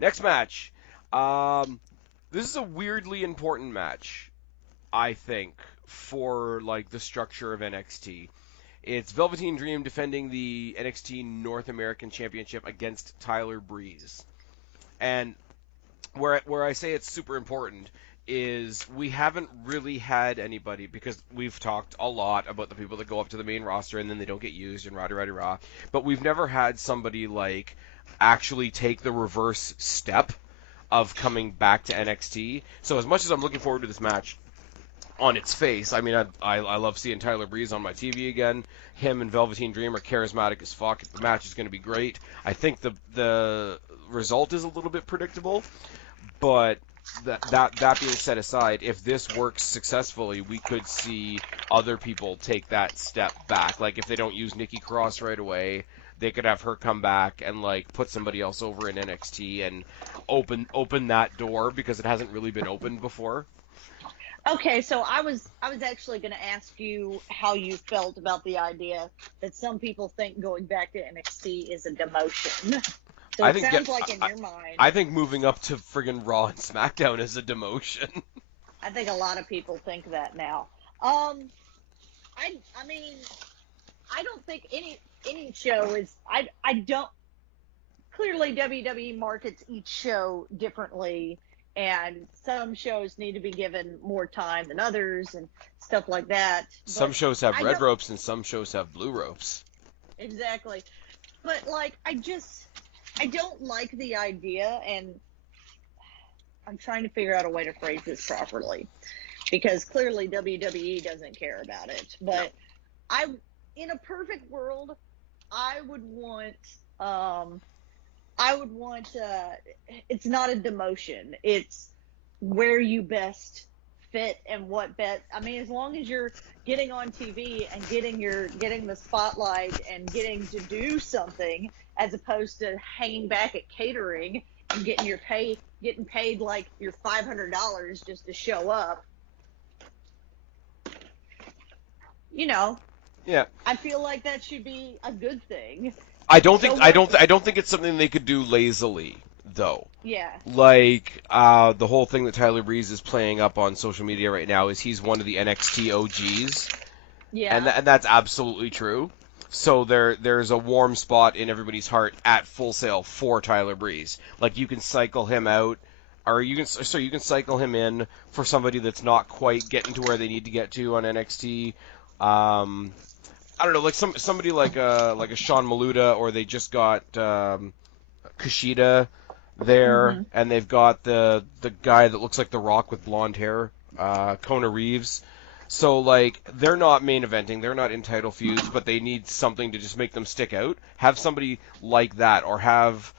Next match. This is a weirdly important match, I think, for like the structure of NXT. It's Velveteen Dream defending the NXT North American Championship against Tyler Breeze. And where I say it's super important is we haven't really had anybody, because we've talked a lot about the people that go up to the main roster and then they don't get used and rah, but we've never had somebody like actually take the reverse step of coming back to NXT. So as much as I'm looking forward to this match on its face, I mean, I love seeing Tyler Breeze on my TV again. Him and Velveteen Dream are charismatic as fuck. The match is going to be great. I think the result is a little bit predictable, but that being set aside, if this works successfully, we could see other people take that step back. Like if they don't use Nikki Cross right away, they could have her come back and like put somebody else over in NXT and open that door, because it hasn't really been opened before. Okay, so I was actually going to ask you how you felt about the idea that some people think going back to NXT is a demotion. So it sounds like in your mind. I think moving up to friggin' Raw and SmackDown is a demotion. I think a lot of people think that now. I mean, I don't think any show is. I don't. Clearly, WWE markets each show differently, and some shows need to be given more time than others and stuff like that. Some shows have red ropes and some shows have blue ropes. Exactly. But, like, I don't like the idea, and I'm trying to figure out a way to phrase this properly, because clearly WWE doesn't care about it. But in a perfect world, I would want it's not a demotion. It's where you best fit and what best. I mean, as long as you're getting on TV and getting the spotlight and getting to do something, as opposed to hanging back at catering and getting paid like your $500 just to show up. You know. Yeah. I feel like that should be a good thing. I don't think it's something they could do lazily, though. Yeah. Like the whole thing that Tyler Breeze is playing up on social media right now is he's one of the NXT OGs. Yeah. And that's absolutely true. So there's a warm spot in everybody's heart at Full Sail for Tyler Breeze. Like you can cycle him out, or you can cycle him in for somebody that's not quite getting to where they need to get to on NXT. I don't know, like somebody like a Sean Maluda, or they just got Kushida there, and they've got the guy that looks like The Rock with blonde hair, Kona Reeves. So like they're not main eventing, they're not in title feuds, but they need something to just make them stick out. Have somebody like that, or have,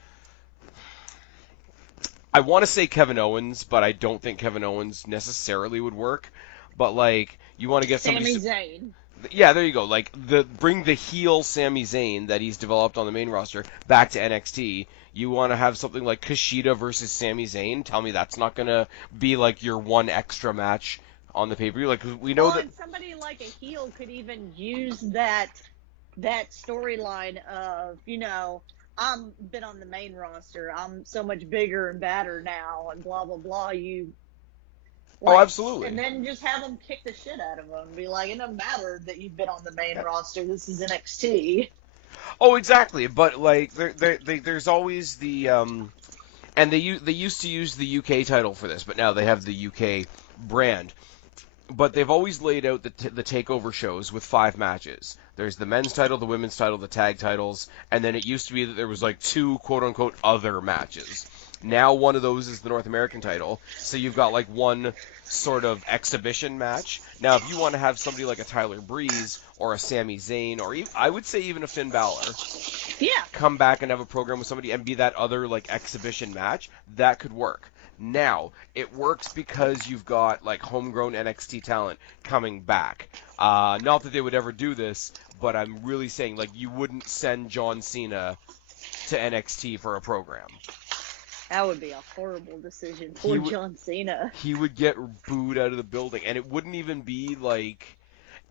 I want to say Kevin Owens, but I don't think Kevin Owens necessarily would work. But like you want to get somebody. Sami Zayn. Yeah, there you go. Like bring the heel Sami Zayn that he's developed on the main roster back to NXT. You want to have something like Kushida versus Sami Zayn. Tell me that's not gonna be like your one extra match on the pay-per-view. Like we know that somebody like a heel could even use that storyline of, you know, I'm been on the main roster, I'm so much bigger and badder now, and blah blah blah. Oh, absolutely. And then just have them kick the shit out of them. Be like, it doesn't matter that you've been on the main roster. This is NXT. Oh, exactly. But like, there's always the and they used to use the UK title for this, but now they have the UK brand. But they've always laid out the takeover shows with 5 matches. There's the men's title, the women's title, the tag titles, and then it used to be that there was like 2 quote-unquote other matches. Now one of those is the North American title, so you've got like one sort of exhibition match. Now if you want to have somebody like a Tyler Breeze or a Sami Zayn, or I would say even a Finn Balor, come back and have a program with somebody and be that other like exhibition match, that could work. Now, it works because you've got like homegrown NXT talent coming back. Not that they would ever do this, but I'm really saying like you wouldn't send John Cena to NXT for a program. That would be a horrible decision for John Cena. He would get booed out of the building, and it wouldn't even be like,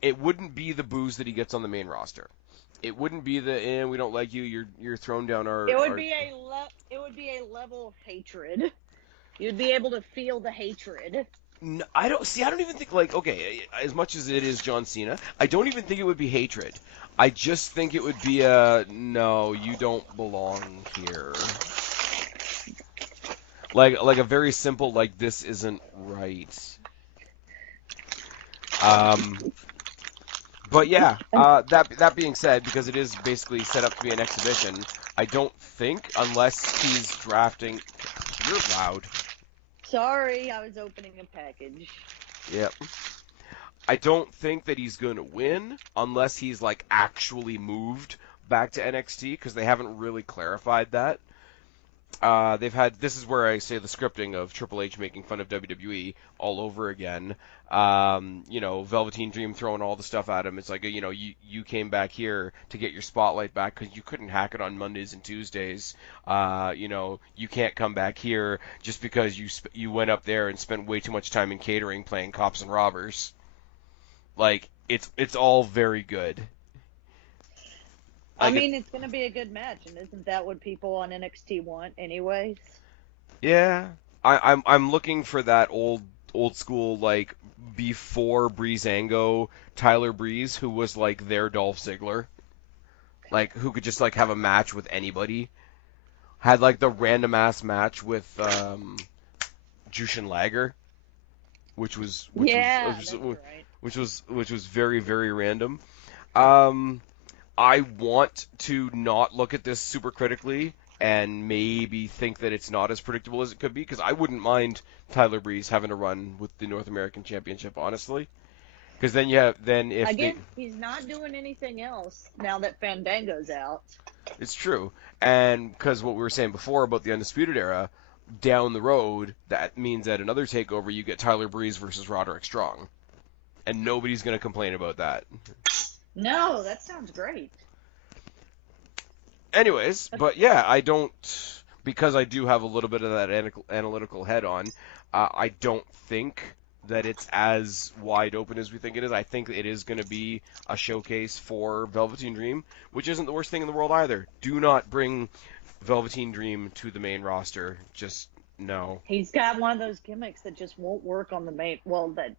it wouldn't be the boos that he gets on the main roster. It wouldn't be the we don't like you. You're thrown down our. It would be it would be a level of hatred. You'd be able to feel the hatred. No, I don't see. I don't even think like okay, as much as it is John Cena, I don't even think it would be hatred. I just think it would be a no, you don't belong here. Like a very simple like this isn't right. Um, but yeah, that being said, because it is basically set up to be an exhibition, I don't think unless he's drafting. You're loud. Sorry, I was opening a package. Yep. I don't think that he's going to win unless he's like actually moved back to NXT because they haven't really clarified that. They've had this is where I say the scripting of Triple H making fun of WWE all over again. Velveteen Dream throwing all the stuff at him. It's like you came back here to get your spotlight back because you couldn't hack it on Mondays and Tuesdays. You can't come back here just because you went up there and spent way too much time in catering playing cops and robbers. Like it's all very good. I Like mean, it's going to be a good match, and isn't that what people on NXT want, anyways? yeah, I'm looking for that old school like before Breezango Tyler Breeze who was like their Dolph Ziggler, like who could just like have a match with anybody. Had like the random ass match with Jushin Liger, which was which was Yeah, which that's was right. which was very very random. Um, I want to not look at this super critically and maybe think that it's not as predictable as it could be because I wouldn't mind Tyler Breeze having a run with the North American Championship, honestly. Because then if they, Again, he's not doing anything else now that Fandango's out. it's true, and because what we were saying before about the Undisputed Era, down the road, that means at another takeover you get Tyler Breeze versus Roderick Strong, and nobody's gonna complain about that. No, that sounds great. Anyways, but yeah, I don't because I do have a little bit of that analytical head on. I don't think that it's as wide open as we think it is. I think it is going to be a showcase for Velveteen Dream, which isn't the worst thing in the world either. Do not bring Velveteen Dream to the main roster. Just no. He's got one of those gimmicks that just won't work on the main. Well, that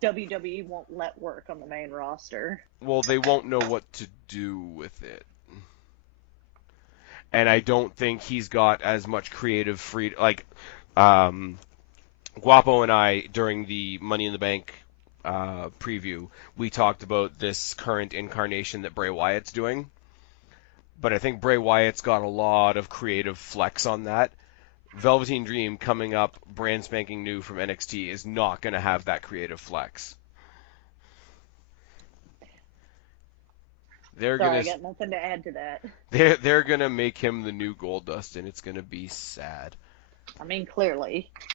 WWE won't let work on the main roster. Well, they won't know what to do with it. And I don't think he's got as much creative freedom. Like, Guapo and I, during the Money in the Bank preview, we talked about this current incarnation that Bray Wyatt's doing. But I think Bray Wyatt's got a lot of creative flex on that. Velveteen Dream coming up, brand spanking new from NXT, is not going to have that creative flex. They're Sorry, gonna I got nothing to add to that. they're gonna make him the new Goldust, and it's gonna be sad. I mean, clearly.